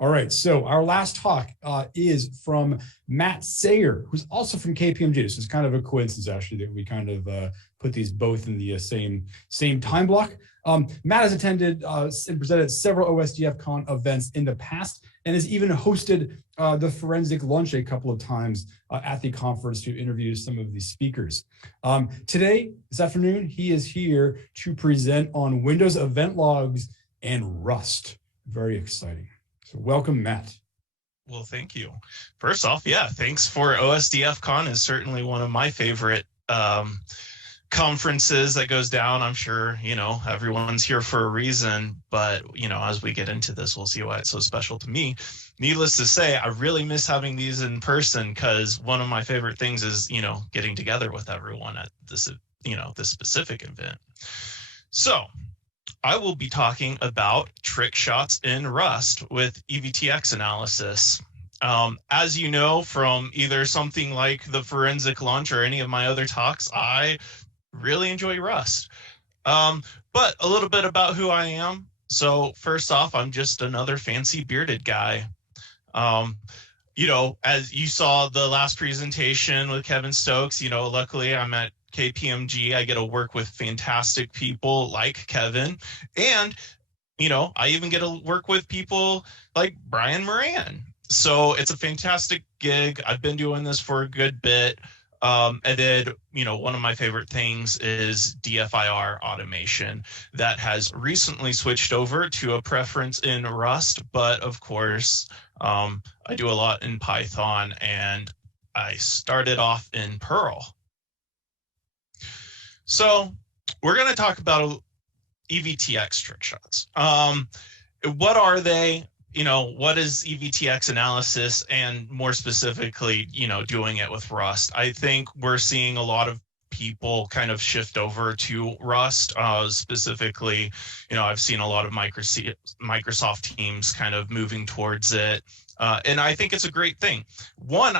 All right, so our last talk is from Matt Seyer, who's also from KPMG. This is kind of a coincidence, actually, that we kind of put these both in the same time block. Matt has attended and presented several OSDFCon events in the past and has even hosted the Forensic Lunch a couple of times at the conference to interview some of the speakers. Today, this afternoon, he is here to present on Windows event logs and Rust. Very exciting. So welcome, Matt. Well, thank you. First off, yeah, thanks for OSDFCon is certainly one of my favorite conferences that goes down. I'm sure, everyone's here for a reason, but, as we get into this, we'll see why it's so special to me. Needless to say, I really miss having these in person because one of my favorite things is, getting together with everyone at this, this specific event. So I will be talking about trick shots in Rust with evtx analysis. As you know from either something like the Forensic Lunch or any of my other talks, I really enjoy Rust. But a little bit about who I am. So first off, I'm just another fancy bearded guy. As you saw the last presentation with Kevin Stokes, luckily I'm at KPMG. I get to work with fantastic people like Kevin. And, I even get to work with people like Brian Moran. So it's a fantastic gig. I've been doing this for a good bit. And then, one of my favorite things is DFIR automation that has recently switched over to a preference in Rust. But of course, I do a lot in Python and I started off in Perl. So we're going to talk about evtx trick shots. What are they? What is evtx analysis, and more specifically, doing it with Rust? I think we're seeing a lot of people kind of shift over to Rust. Specifically, I've seen a lot of Microsoft teams kind of moving towards it. And I think it's a great thing. One,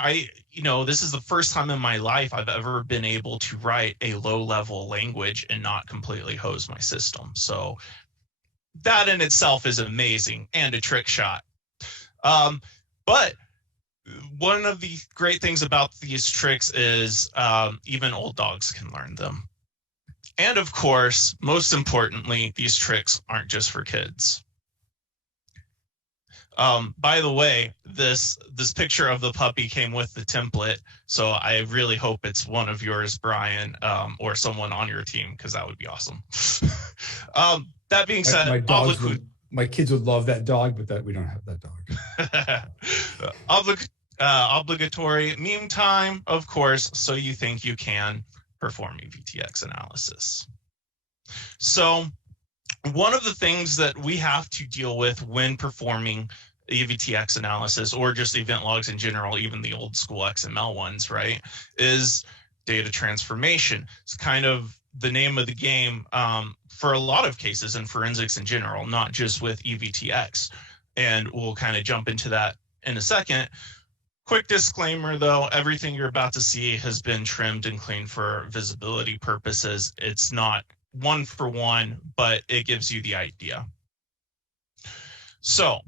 this is the first time in my life I've ever been able to write a low-level language and not completely hose my system. So that in itself is amazing and a trick shot. But one of the great things about these tricks is even old dogs can learn them. And of course, most importantly, these tricks aren't just for kids. By the way, this picture of the puppy came with the template, so I really hope it's one of yours, Brian, or someone on your team, because that would be awesome. That being said, my kids would love that dog, but we don't have that dog. Obligatory meme time, of course, so you think you can perform evtx analysis. So one of the things that we have to deal with when performing evtx analysis, or just event logs in general, even the old school XML ones, right, is data transformation. It's kind of the name of the game for a lot of cases in forensics in general, not just with evtx. And we'll kind of jump into that in a second. Quick disclaimer, though, everything you're about to see has been trimmed and cleaned for visibility purposes. It's not one for one, but it gives you the idea. So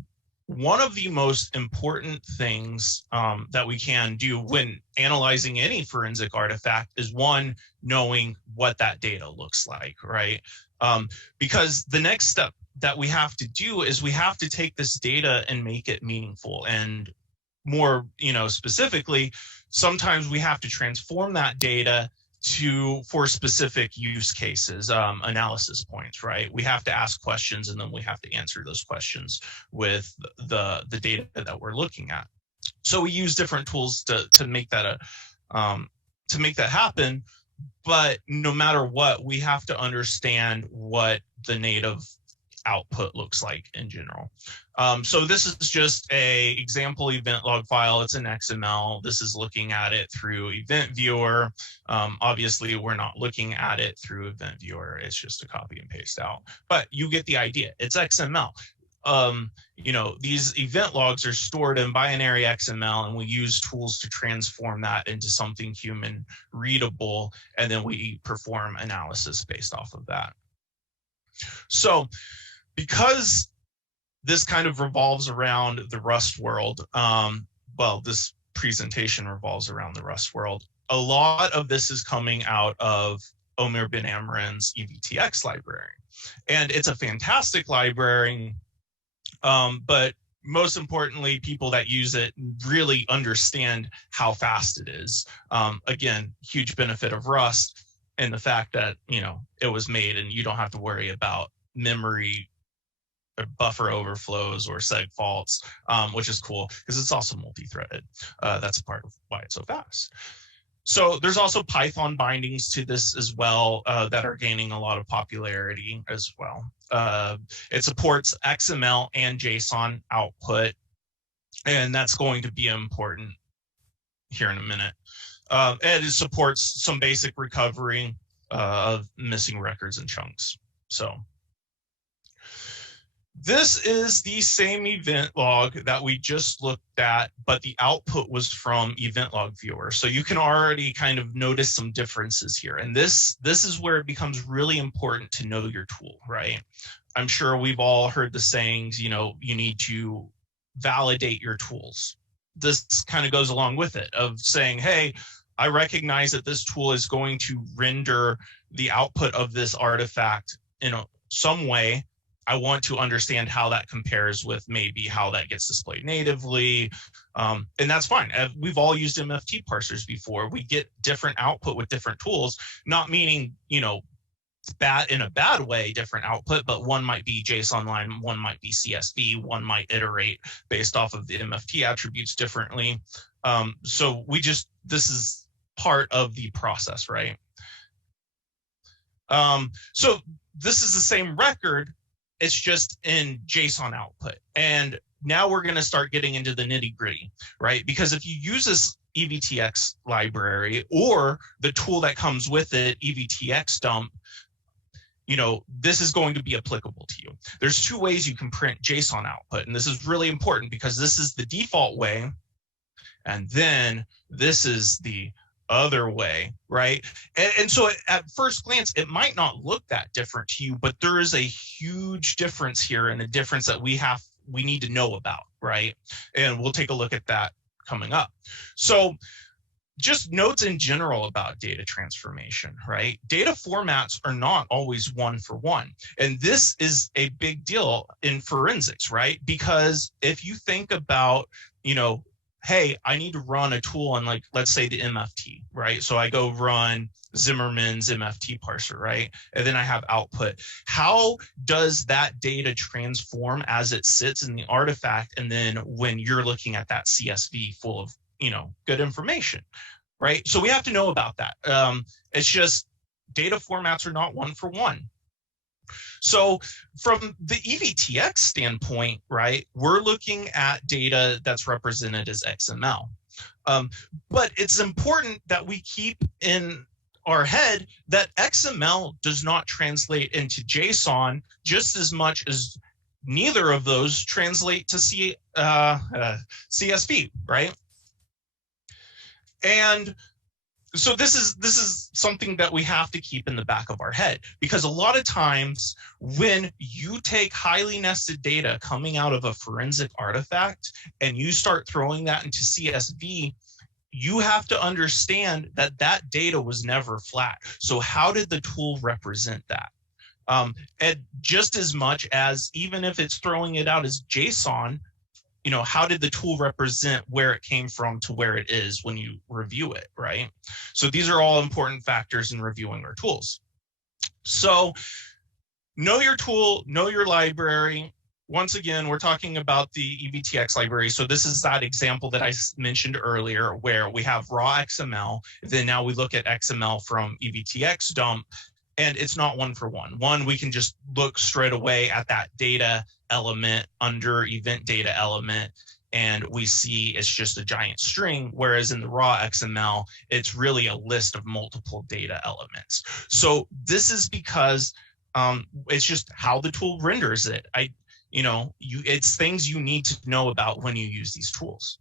one of the most important things that we can do when analyzing any forensic artifact is, one, knowing what that data looks like, right? Because the next step that we have to do is we have to take this data and make it meaningful. And more, specifically, sometimes we have to transform that data for specific use cases, analysis points, right? We have to ask questions and then we have to answer those questions with the data that we're looking at. So we use different tools to make that happen. But no matter what, we have to understand what the native output looks like in general. So this is just a example event log file. It's an XML. This is looking at it through Event Viewer. Obviously, we're not looking at it through Event Viewer. It's just a copy and paste out. But you get the idea. It's XML. These event logs are stored in binary XML, and we use tools to transform that into something human readable, and then we perform analysis based off of that. So because this kind of revolves around the Rust world. Well, this presentation revolves around the Rust world. A lot of this is coming out of Omer Ben Amran's evtx library. And it's a fantastic library, but most importantly, people that use it really understand how fast it is. Again, huge benefit of Rust and the fact that, it was made and you don't have to worry about memory or buffer overflows or seg faults, which is cool because it's also multi-threaded. That's part of why it's so fast. So there's also Python bindings to this as well that are gaining a lot of popularity as well. It supports XML and JSON output, and that's going to be important here in a minute. And it supports some basic recovery of missing records and chunks. So this is the same event log that we just looked at, but the output was from event log viewer. So you can already kind of notice some differences here. And this is where it becomes really important to know your tool, right? I'm sure we've all heard the sayings, you need to validate your tools. This kind of goes along with it of saying, hey, I recognize that this tool is going to render the output of this artifact in some way. I want to understand how that compares with maybe how that gets displayed natively. And that's fine. We've all used MFT parsers before. We get different output with different tools, not meaning, bad in a bad way, different output, but one might be JSON line, one might be CSV, one might iterate based off of the MFT attributes differently. So this is part of the process, right? So this is the same record, it's just in JSON output. And now we're going to start getting into the nitty gritty, right? Because if you use this evtx library or the tool that comes with it, evtx dump, this is going to be applicable to you. There's two ways you can print JSON output. And this is really important because this is the default way. And then this is the other way, right? And so at first glance, it might not look that different to you, but there is a huge difference here and a difference that we need to know about, right? And we'll take a look at that coming up. So just notes in general about data transformation, right? Data formats are not always one for one. And this is a big deal in forensics, right? Because if you think about, hey, I need to run a tool on, like, let's say the MFT, right? So I go run Zimmerman's MFT parser, right? And then I have output. How does that data transform as it sits in the artifact? And then when you're looking at that CSV full of, good information, right? So we have to know about that. It's just data formats are not one for one. So from the evtx standpoint, right, we're looking at data that's represented as XML. But it's important that we keep in our head that XML does not translate into JSON just as much as neither of those translate to CSV, right? And so this is something that we have to keep in the back of our head, because a lot of times when you take highly nested data coming out of a forensic artifact and you start throwing that into CSV, you have to understand that that data was never flat. So how did the tool represent that? And just as much as, even if it's throwing it out as JSON, how did the tool represent where it came from to where it is when you review it, right? So these are all important factors in reviewing our tools. So know your tool, know your library. Once again, we're talking about the evtx library. So this is that example that I mentioned earlier where we have raw XML. Then now we look at XML from evtx dump, and it's not one for one. One, we can just look straight away at that data element under event data element, and we see it's just a giant string, whereas in the raw XML, it's really a list of multiple data elements. So this is because it's just how the tool renders it. It's things you need to know about when you use these tools.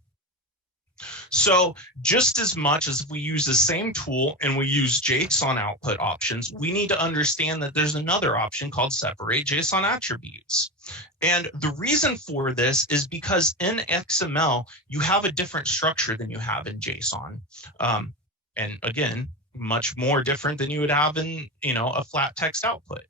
So just as much as we use the same tool and we use JSON output options, we need to understand that there's another option called separate JSON attributes. And the reason for this is because in XML, you have a different structure than you have in JSON. And again, much more different than you would have in, a flat text output.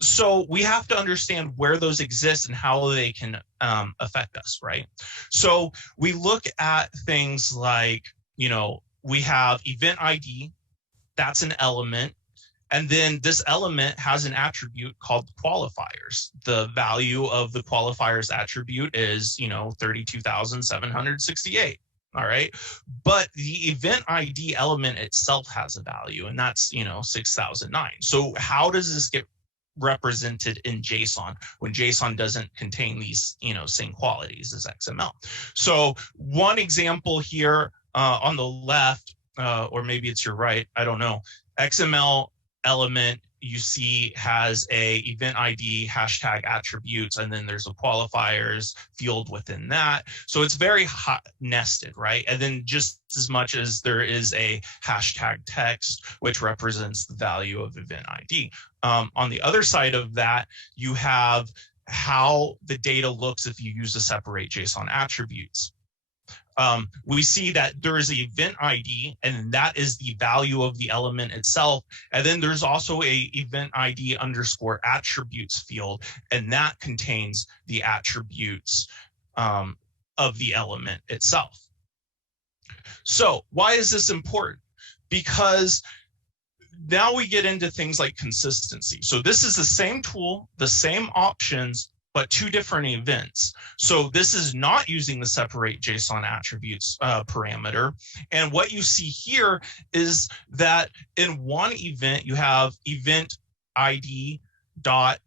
So we have to understand where those exist and how they can affect us, right? So we look at things like, we have event ID, that's an element. And then this element has an attribute called qualifiers. The value of the qualifiers attribute is, 32,768. All right. But the event ID element itself has a value, and that's, 6,009. So how does this get represented in JSON when JSON doesn't contain these, same qualities as XML? So one example here on the left, or maybe it's your right, I don't know, XML element you see has a event ID hashtag attributes, and then there's a qualifiers field within that. So it's very hot nested, right? And then just as much as there is a hashtag text, which represents the value of event ID. On the other side of that, you have how the data looks if you use the separate JSON attributes. We see that there is an event ID, and that is the value of the element itself. And then there's also a event ID underscore attributes field, and that contains the attributes of the element itself. So why is this important? Because now we get into things like consistency. So this is the same tool, the same options, but two different events. So this is not using the separate JSON attributes parameter. And what you see here is that in one event, you have event ID dot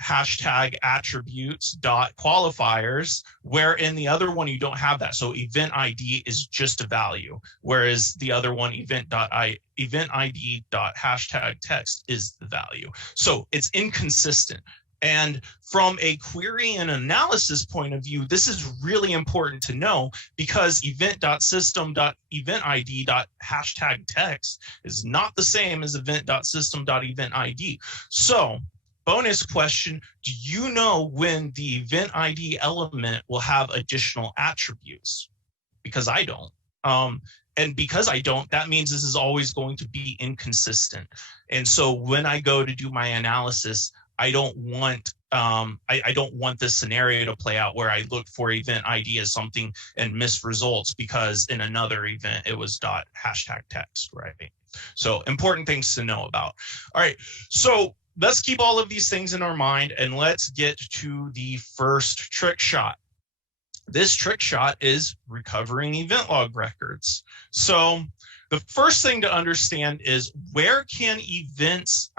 hashtag attributes dot qualifiers, where in the other one you don't have that. So event ID is just a value, whereas the other one event ID dot hashtag text is the value. So it's inconsistent. And from a query and analysis point of view, this is really important to know, because event.system.eventID.hashtag text is not the same as event.system.eventID. So bonus question, do you know when the event ID element will have additional attributes? Because I don't. And because I don't, that means this is always going to be inconsistent. And so when I go to do my analysis, I don't want I don't want this scenario to play out where I look for event ID as something and miss results because in another event it was hashtag text, right? So important things to know about. All right, so let's keep all of these things in our mind, and let's get to the first trick shot. This trick shot is recovering event log records. So the first thing to understand is, where can event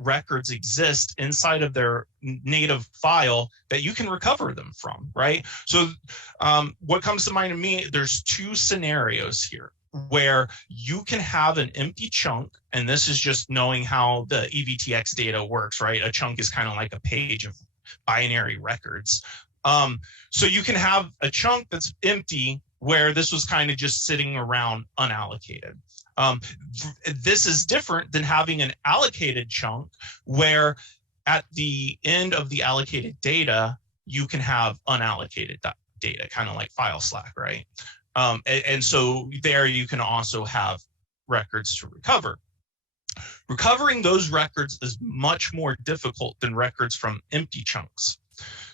records exist inside of their native file that you can recover them from, right? So what comes to mind to me, there's two scenarios here where you can have an empty chunk, and this is just knowing how the evtx data works, right? A chunk is kind of like a page of binary records. So you can have a chunk that's empty, where this was kind of just sitting around unallocated. This is different than having an allocated chunk, where at the end of the allocated data, you can have unallocated data, kind of like file slack, right? And so there you can also have records to recover. Recovering those records is much more difficult than records from empty chunks.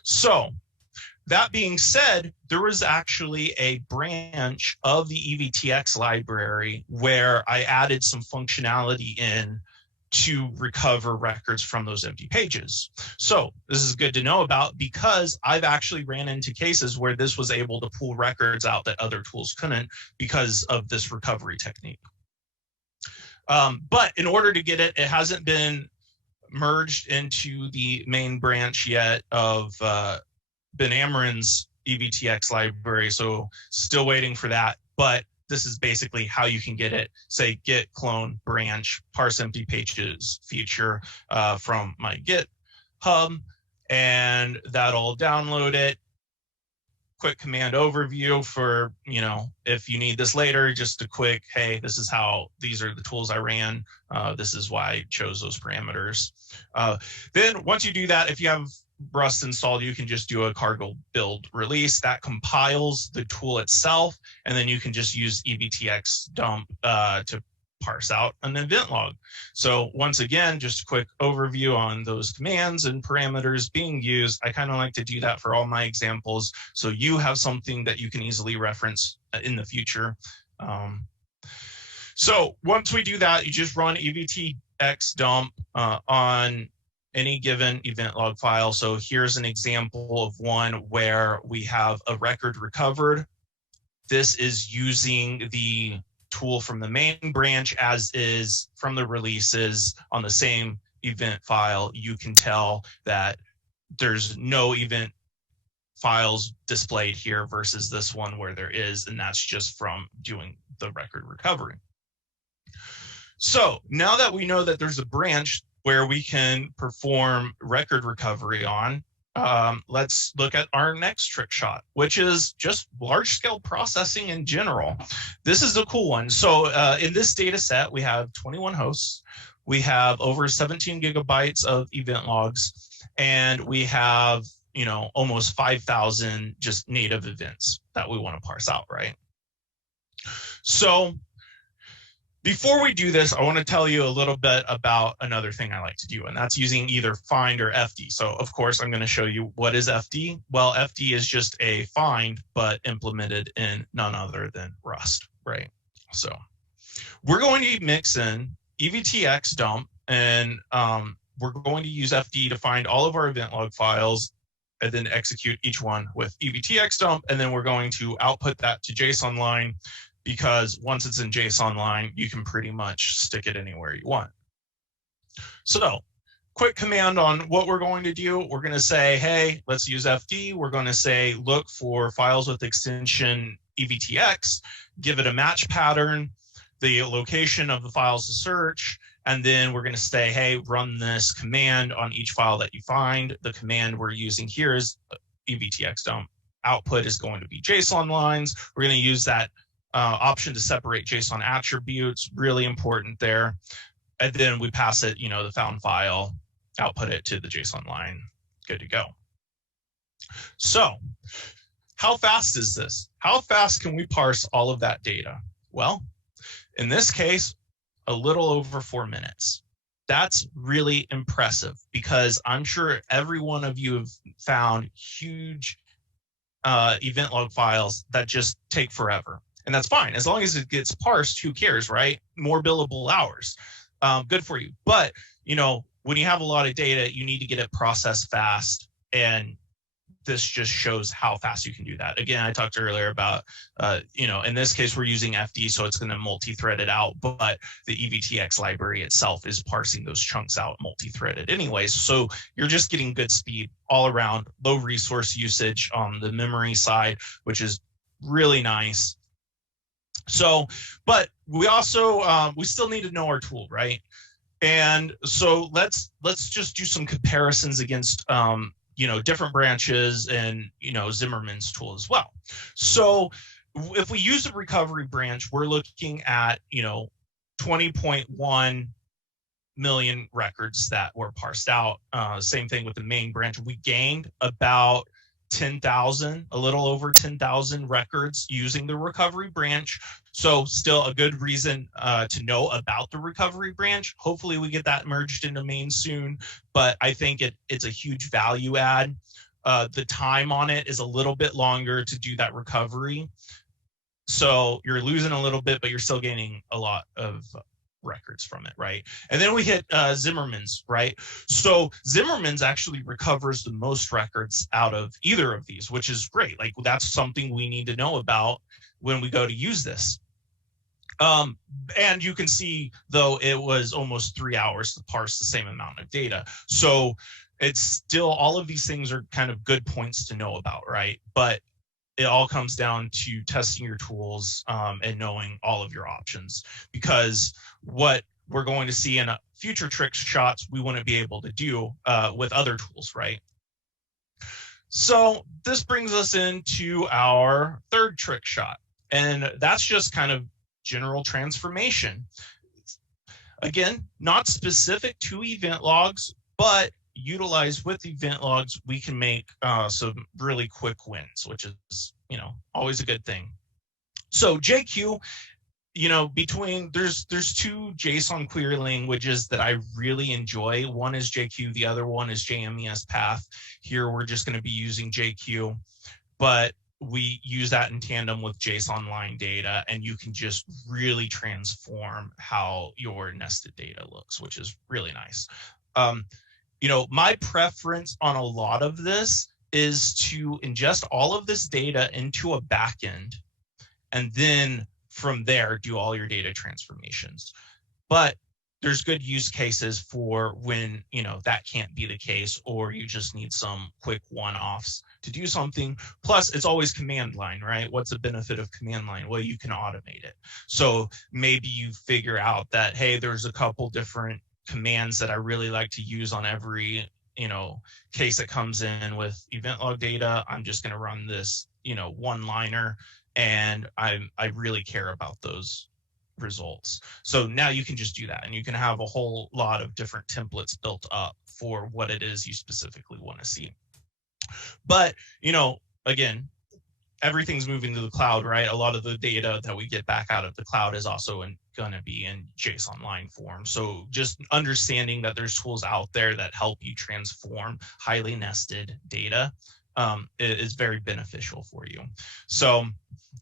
So that being said, there was actually a branch of the evtx library where I added some functionality in to recover records from those empty pages. So this is good to know about, because I've actually ran into cases where this was able to pull records out that other tools couldn't because of this recovery technique. But in order to get it, it hasn't been merged into the main branch yet of Ben Amorin's evtx library, so still waiting for that. But this is basically how you can get it. Say git clone branch parse empty pages feature from my GitHub, and that'll download it. quick command overview for, if you need this later, just a quick, hey, these are the tools I ran. This is why I chose those parameters. Then once you do that, if you have Rust installed, you can just do a cargo build release that compiles the tool itself, and then you can just use evtx dump to parse out an event log. So once again, just a quick overview on those commands and parameters being used. I kind of like to do that for all my examples, so you have something that you can easily reference in the future. So once we do that, you just run evtx dump on any given event log file. So here's an example of one where we have a record recovered. This is using the tool from the main branch as is from the releases on the same event file. You can tell that there's no event files displayed here versus this one where there is, and that's just from doing the record recovery. So now that we know that there's a branch where we can perform record recovery on, let's look at our next trick shot, which is just large-scale processing in general. This is a cool one. So in this data set, we have 21 hosts. We have over 17 gigabytes of event logs, and we have, almost 5,000 just native events that we want to parse out, right? So before we do this, I want to tell you a little bit about another thing I like to do, and that's using either find or FD. So of course, I'm going to show you what is FD. Well, FD is just a find, but implemented in none other than Rust, right? So we're going to mix in evtx dump, and we're going to use FD to find all of our event log files and then execute each one with evtx dump, and then we're going to output that to JSON line, because once it's in JSON line, you can pretty much stick it anywhere you want. So quick command on what we're going to do. We're going to say, hey, let's use FD. We're going to say, look for files with extension evtx, give it a match pattern, the location of the files to search, and then we're going to say, hey, run this command on each file that you find. The command we're using here is evtx dump. Output is going to be JSON lines. We're going to use that option to separate JSON attributes, really important there. And then we pass it, the found file, output it to the JSON line, good to go. So how fast is this? How fast can we parse all of that data? Well, in this case, a little over 4 minutes. That's really impressive, because I'm sure every one of you have found huge event log files that just take forever. And that's fine. As long as it gets parsed, who cares, right? More billable hours. Good for you. But, when you have a lot of data, you need to get it processed fast. And this just shows how fast you can do that. Again, I talked earlier about, in this case, we're using FD, so it's going to multi-thread it out. But the evtx library itself is parsing those chunks out multi-threaded anyways. So you're just getting good speed all around, low resource usage on the memory side, which is really nice. So, but we also, we still need to know our tool, right? And so let's just do some comparisons against, different branches and, Zimmerman's tool as well. So if we use the recovery branch, we're looking at, 20.1 million records that were parsed out. Same thing with the main branch. We gained about 10,000, a little over 10,000 records using the recovery branch. So still a good reason to know about the recovery branch. Hopefully we get that merged into main soon, but I think it's a huge value add. The time on it is a little bit longer to do that recovery. So you're losing a little bit, but you're still gaining a lot of records from it, right? And then we hit Zimmerman's, right? So Zimmerman's actually recovers the most records out of either of these, which is great. Like, that's something we need to know about when we go to use this. And you can see, though, it was almost 3 hours to parse the same amount of data. So it's still, all of these things are kind of good points to know about, right? But it all comes down to testing your tools and knowing all of your options, because what we're going to see in future trick shots, we wouldn't be able to do with other tools, right? So this brings us into our third trick shot, and that's just kind of general transformation. Again, not specific to event logs, but utilized with event logs, we can make some really quick wins, which is, always a good thing. So JQ, there's two JSON query languages that I really enjoy. One is JQ, the other one is JMES Path. Here we're just going to be using JQ, but we use that in tandem with JSON line data, and you can just really transform how your nested data looks, which is really nice. My preference on a lot of this is to ingest all of this data into a backend, and then from there, do all your data transformations. But there's good use cases for when, that can't be the case, or you just need some quick one-offs to do something. Plus, it's always command line, right? What's the benefit of command line? Well, you can automate it. So maybe you figure out that, hey, there's a couple different commands that I really like to use on every, case that comes in with event log data. I'm just going to run this, one-liner, and I really care about those results. So now you can just do that, and you can have a whole lot of different templates built up for what it is you specifically want to see. But, again, everything's moving to the cloud, right? A lot of the data that we get back out of the cloud is also going to be in JSON line form. So just understanding that there's tools out there that help you transform highly nested data is very beneficial for you. So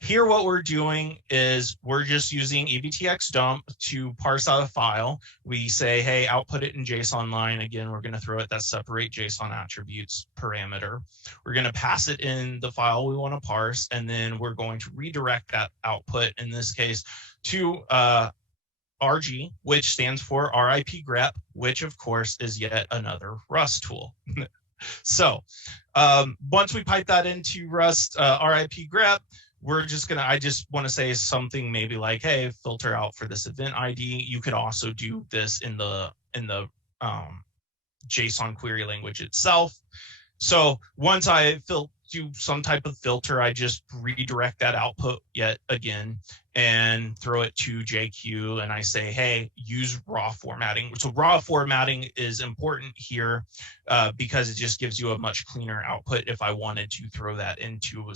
here what we're doing is we're just using evtx dump to parse out a file. We say, hey, output it in JSON line. Again, we're going to throw it that separate JSON attributes parameter. We're going to pass it in the file we want to parse, and then we're going to redirect that output, in this case, to RG, which stands for RIP grep, which of course is yet another Rust tool. So once we pipe that into Rust RIP grep, I just want to say something maybe like, hey, filter out for this event ID. You could also do this in the JSON query language itself. So once I do some type of filter, I just redirect that output yet again and throw it to JQ, and I say, hey, use raw formatting. So raw formatting is important here because it just gives you a much cleaner output if I wanted to throw that into a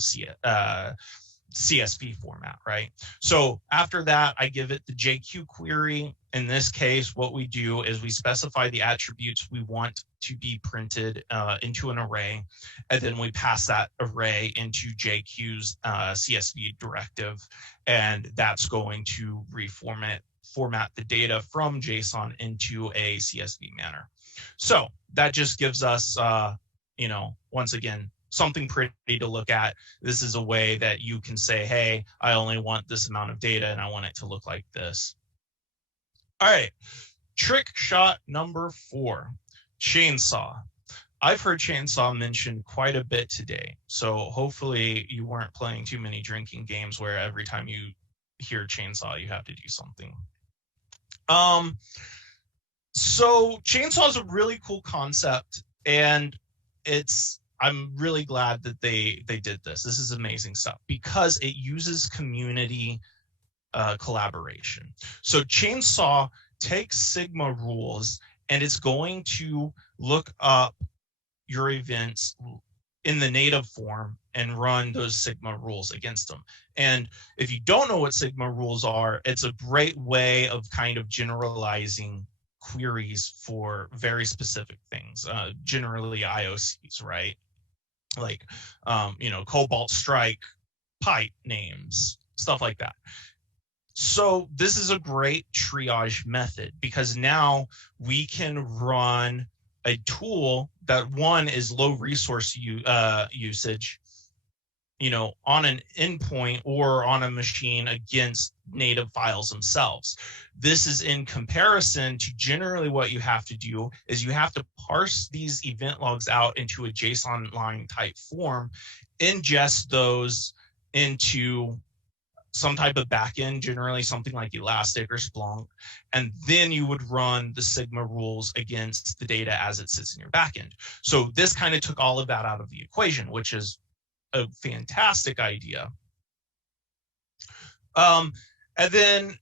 CSV format, right? So after that, I give it the JQ query. In this case, what we do is we specify the attributes we want to be printed into an array, and then we pass that array into JQ's CSV directive, and that's going to format the data from JSON into a CSV manner. So that just gives us, once again, something pretty to look at. This is a way that you can say, hey, I only want this amount of data and I want it to look like this. All right, trick shot number 4, chainsaw. I've heard chainsaw mentioned quite a bit today, so hopefully you weren't playing too many drinking games where every time you hear chainsaw, you have to do something. So chainsaw is a really cool concept, and I'm really glad that they did this. This is amazing stuff because it uses community collaboration. So chainsaw takes Sigma rules, and it's going to look up your events in the native form and run those Sigma rules against them. And if you don't know what Sigma rules are, it's a great way of kind of generalizing queries for very specific things, generally IOCs, right? Like, Cobalt Strike pipe names, stuff like that. So this is a great triage method because now we can run a tool that, one, is low resource usage, on an endpoint or on a machine against native files themselves. This is in comparison to generally what you have to do is you have to parse these event logs out into a JSON line type form, ingest those into some type of backend, generally something like Elastic or Splunk, and then you would run the Sigma rules against the data as it sits in your backend. So this kind of took all of that out of the equation, which is a fantastic idea. And then,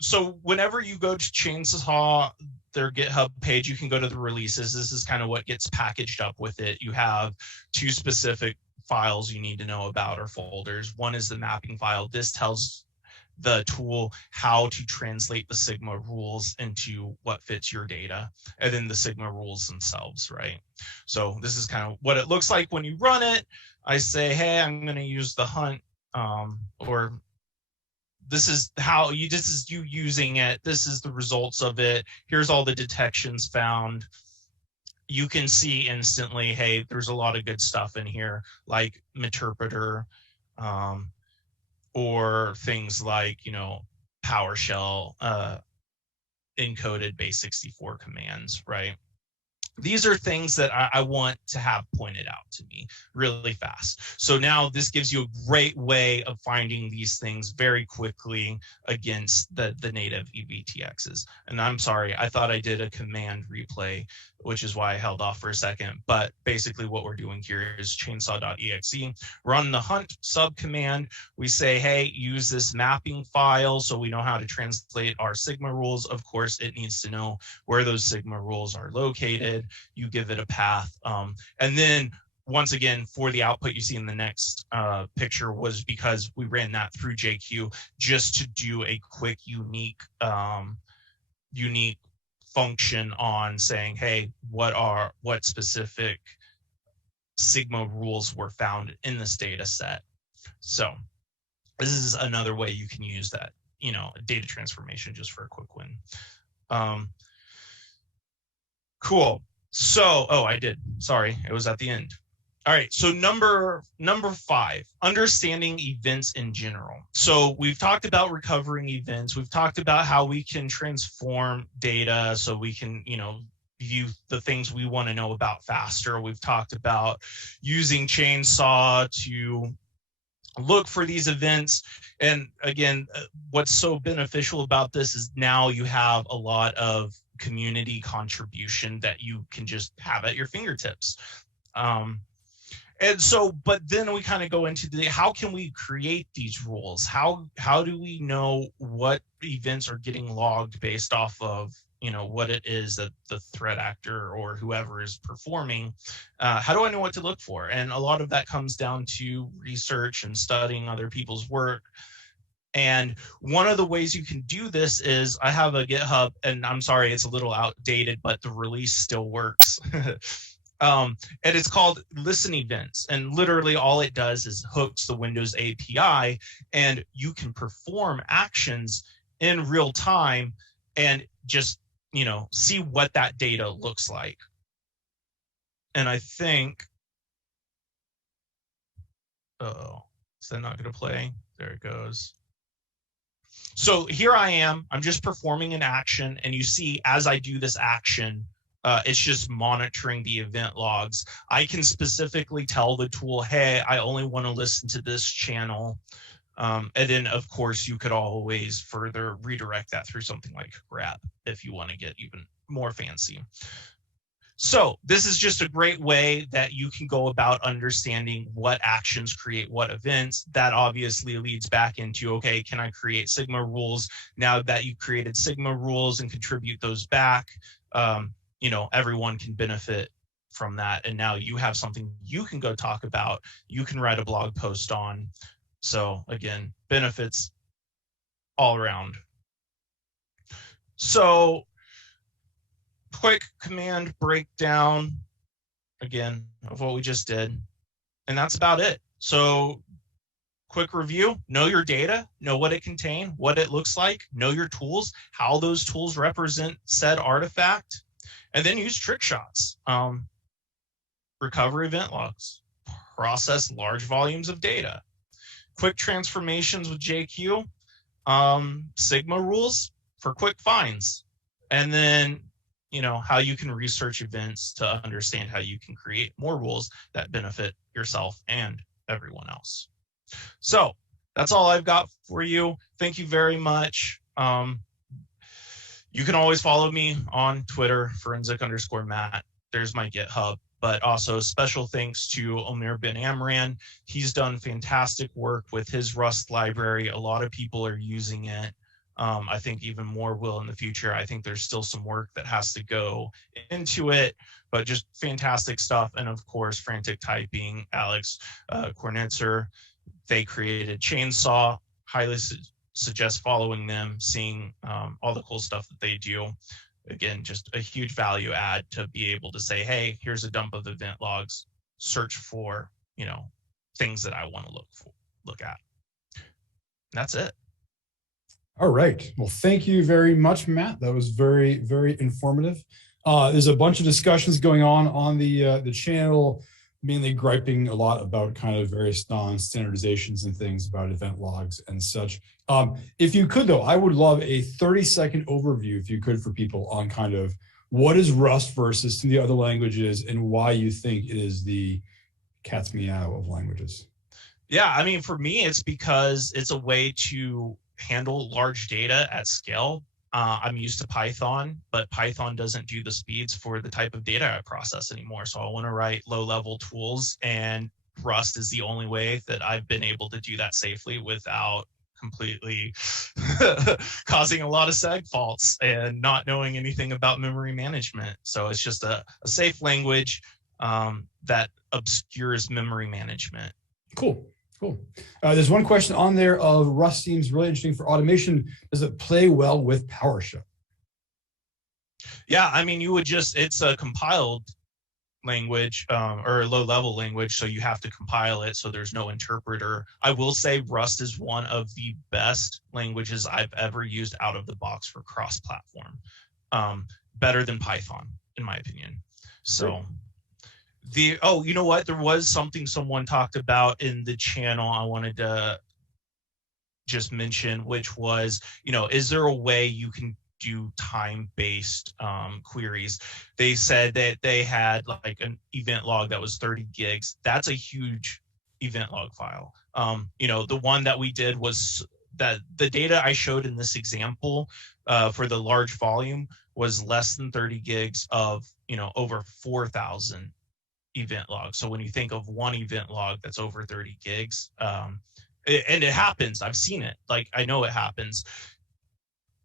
so whenever you go to Chainsaw, their GitHub page, you can go to the releases. This is kind of what gets packaged up with it. You have 2 specific files you need to know about, or folders. One is the mapping file. This tells the tool how to translate the Sigma rules into what fits your data, and then the Sigma rules themselves, right? So this is kind of what it looks like when you run it. I say, hey, I'm going to use the hunt, or this is how you, this is you using it. This is the results of it. Here's all the detections found. You can see instantly, hey, there's a lot of good stuff in here, like Meterpreter, or things like, PowerShell, encoded base64 commands, right? These are things that I want to have pointed out to me really fast. So now this gives you a great way of finding these things very quickly against the native evtx's. And I'm sorry, I thought I did a command replay, which is why I held off for a second. But basically what we're doing here is chainsaw.exe, run the hunt sub command. We say, hey, use this mapping file so we know how to translate our Sigma rules. Of course, it needs to know where those Sigma rules are located. You give it a path, and then once again, for the output you see in the next picture, was because we ran that through JQ just to do a quick unique function on saying, hey, what specific Sigma rules were found in this data set. So this is another way you can use that, data transformation, just for a quick win. Cool. So, I did. Sorry, it was at the end. All right, so number 5, understanding events in general. So we've talked about recovering events. We've talked about how we can transform data so we can, view the things we want to know about faster. We've talked about using Chainsaw to look for these events. And again, what's so beneficial about this is now you have a lot of community contribution that you can just have at your fingertips. And so, but then we kind of go into how can we create these rules? How do we know what events are getting logged based off of, what it is that the threat actor or whoever is performing? How do I know what to look for? And a lot of that comes down to research and studying other people's work. And one of the ways you can do this is, I have a GitHub, and I'm sorry, it's a little outdated, but the release still works. And it's called Listen Events. And literally all it does is hooks the Windows API, and you can perform actions in real time and just, see what that data looks like. And I think, is that not going to play? There it goes. So here I am, I'm just performing an action, and you see as I do this action, it's just monitoring the event logs. I can specifically tell the tool, hey, I only want to listen to this channel. And then of course you could always further redirect that through something like grep if you want to get even more fancy. So this is just a great way that you can go about understanding what actions create what events. That obviously leads back into, okay, can I create Sigma rules? Now that you've created Sigma rules and contribute those back, everyone can benefit from that. And now you have something you can go talk about, you can write a blog post on. So again, benefits all around. So quick command breakdown again of what we just did, and that's about it. So quick review: know your data, know what it contains, what it looks like, know your tools, how those tools represent said artifact, and then use trick shots. Recover event logs, process large volumes of data, quick transformations with JQ, Sigma rules for quick finds, and then how you can research events to understand how you can create more rules that benefit yourself and everyone else. So that's all I've got for you. Thank you very much. You can always follow me on Twitter, forensic_Matt. There's my GitHub. But also special thanks to Omer Ben Amran. He's done fantastic work with his Rust library. A lot of people are using it. I think even more will in the future. I think there's still some work that has to go into it, but just fantastic stuff. And of course, Frantic Typing, Alex Kornitzer, they created Chainsaw. Highly suggest following them, seeing all the cool stuff that they do. Again, just a huge value add to be able to say, hey, here's a dump of event logs, search for, things that I want to look at. And that's it. All right. Well, thank you very much, Matt. That was very, very informative. There's a bunch of discussions going on the channel, mainly griping a lot about kind of various non-standardizations and things about event logs and such. If you could, though, I would love a 30-second overview, if you could, for people on kind of what is Rust versus some of the other languages and why you think it is the cat's meow of languages. Yeah, I mean, for me, it's because it's a way to handle large data at scale. I'm used to Python, but Python doesn't do the speeds for the type of data I process anymore. So I want to write low-level tools, and Rust is the only way that I've been able to do that safely without completely causing a lot of seg faults and not knowing anything about memory management. So it's just a safe language that obscures memory management. Cool. There's one question on there of Rust seems really interesting for automation. Does it play well with PowerShell? Yeah, I mean, it's a compiled language or a low-level language, so you have to compile it, so there's no interpreter. I will say Rust is one of the best languages I've ever used out of the box for cross-platform. Better than Python, in my opinion. So. You know what? There was something someone talked about in the channel I wanted to just mention, which was, is there a way you can do time-based queries? They said that they had like an event log that was 30 gigs. That's a huge event log file. The one that we did was that the data I showed in this example for the large volume was less than 30 gigs of, over 4,000 event log. So when you think of one event log that's over 30 gigs, and it happens, I've seen it, like I know it happens.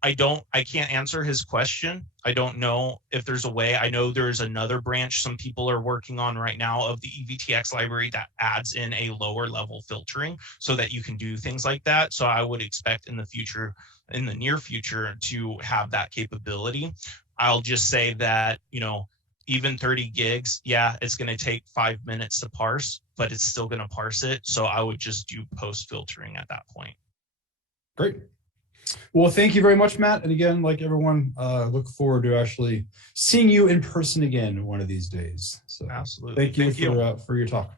I can't answer his question. I don't know if there's a way. I know there's another branch some people are working on right now of the evtx library that adds in a lower level filtering so that you can do things like that. So I would expect in the near future to have that capability. I'll just say that, even 30 gigs, yeah, it's going to take 5 minutes to parse, but it's still going to parse it. So I would just do post filtering at that point. Great. Well, thank you very much, Matt. And again, like everyone, look forward to actually seeing you in person again one of these days. So absolutely. Thank you for your talk.